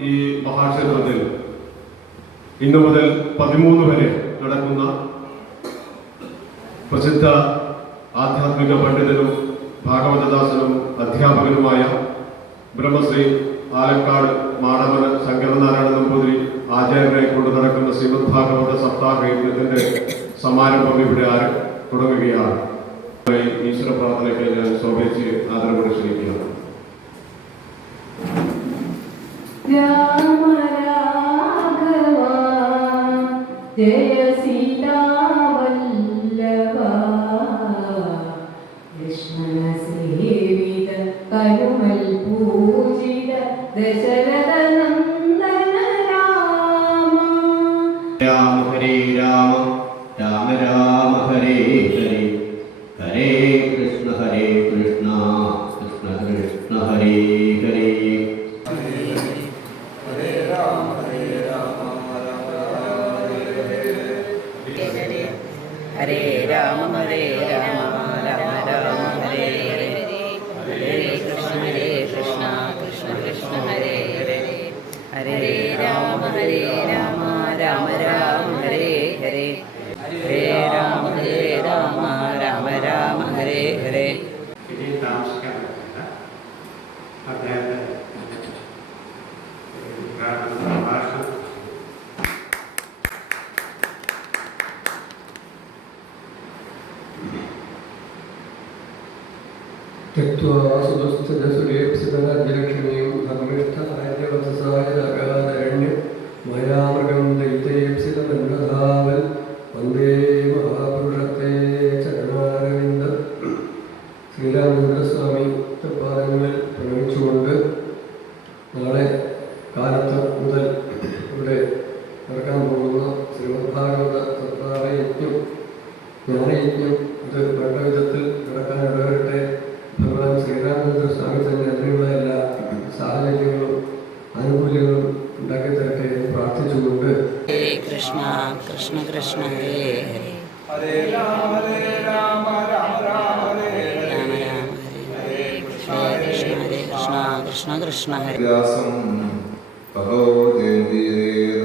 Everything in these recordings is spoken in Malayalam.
ഈ മഹാക്ഷേത്രത്തിൽ ഇന്നു മുതൽ പതിമൂന്ന് വരെ നടക്കുന്ന പ്രസിദ്ധ ആധ്യാത്മിക പണ്ഡിതനും ഭാഗവതദാസനും അധ്യാപകനുമായ ബ്രഹ്മശ്രീ ആലക്കാട് മാടമന ശങ്കരനാരായണ നമ്പൂതിരി ആചാര്യനെ കൊണ്ട് നടക്കുന്ന ശ്രീമദ് ഭാഗവത സപ്താഹ യജ്ഞത്തിന്റെ സമാരംഭം ഇവിടെ തുടങ്ങുകയാണ്. ഈശ്വര പ്രാർത്ഥനയ്ക്ക് ഞാൻ ശോഭിച്ച് ആദരവോടെ ക്ഷണിക്കുകയാണ് രാമ രാഘവ ജയ സീതാവല്ലഭ ലക്ഷ്മണ സേവിത കരുമൽ പൂജിത ദശരഥ ഹരേ രാമ ഹരേ രാമ രാമ രാമ ഹരേ ഹരേ. ഹരേ കൃഷ്ണ ഹരേ കൃഷ്ണ കൃഷ്ണ കൃഷ്ണ ഹരേ ഹരേ. ഹരേ രാമ ഹരേ രാമ രാമ രാമ ഹരേ ഹരേ. ഹരേ രാമ ഹരേ രാമ രാമ രാമ ഹരേ ഹരേ. താമസിക്കാൻ അദ്ദേഹത്തെ त्यक्त्वा सुदुःस्थितसुरेप्सितराज्यलक्ष्मीं धर्मिष्ठार्यवत्साय अगाधरण्यं मयामृगं दैत्येप्सितदण्डधावन् वन्दे कृष्ण कृष्ण हरे हरे। हरे राम हरे राम राम राम हरे राम राम हरे कृष्ण कृष्ण हरे कृष्ण कृष्ण कृष्ण हरे। ततो देवीरेर।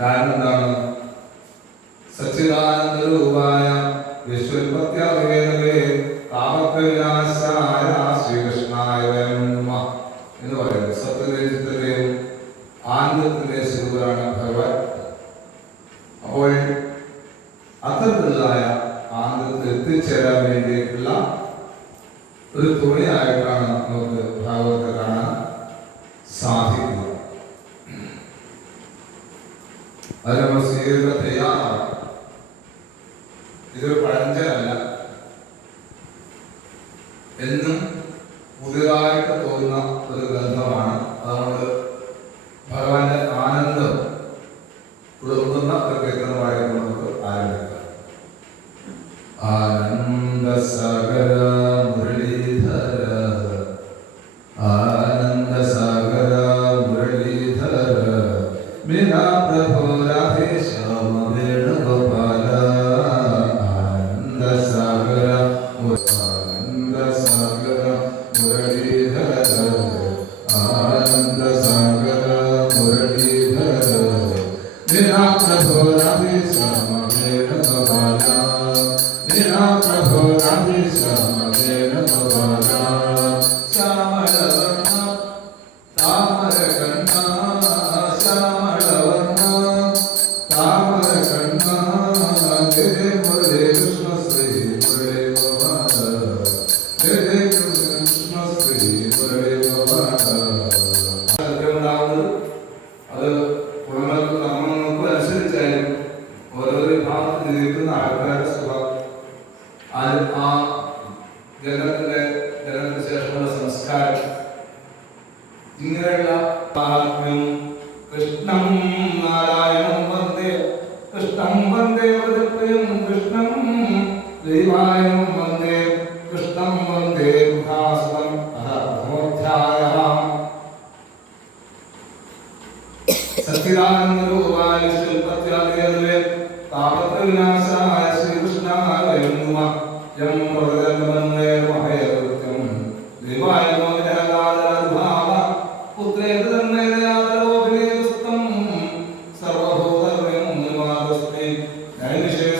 കാരണം എന്താണ് സച്ചിദാനന്ദരൂപായ വിശ്വൽപത്യാദിവേദവേ താപത്രവിനാശായ ശ്രീകൃഷ്ണായ വയം നമഃ എന്ന് പറയുന്നത് സത്യദേശത്തിലെയും ആനന്ദത്തിലെ സ്വരൂപരാണ് ഭഗവാൻ. അപ്പോൾ അത്തരത്തിലുള്ളതായ ആനന്ദത്തിൽ എത്തിച്ചേരാൻ വേണ്ടിയിട്ടുള്ള ഒരു തുണിയായിട്ടാണ് നമുക്ക് ഭാഗവത്തെ കാണാൻ സാധിക്കുന്നത്. അത് നമ്മൾ സ്വീകരിക്കാൻ തയ്യാറാണ് ഇതൊരു പഴഞ്ചനല്ല നഗരസഭ ആ ജനനത്തിൻ്റെ ജനനത്തിന് ശേഷമുള്ള സംസ്കാരം ഇങ്ങനെയുള്ള താത്മ്യം കൃഷ്ണം നാരായണം വന്ദേ കൃഷ്ണം വന്ദേ പ്രജപ്രിയം കൃഷ്ണം ദൈവായം വന്ദേ കൃഷ്ണം വന്ദേ ഗുഹാസുരം അത പ്രഥമോധ്യായ സത്യദാനന്ദ രൂപായ ശില്പത്യാദികളിലെ താപത്ര വിനാശ Gracias.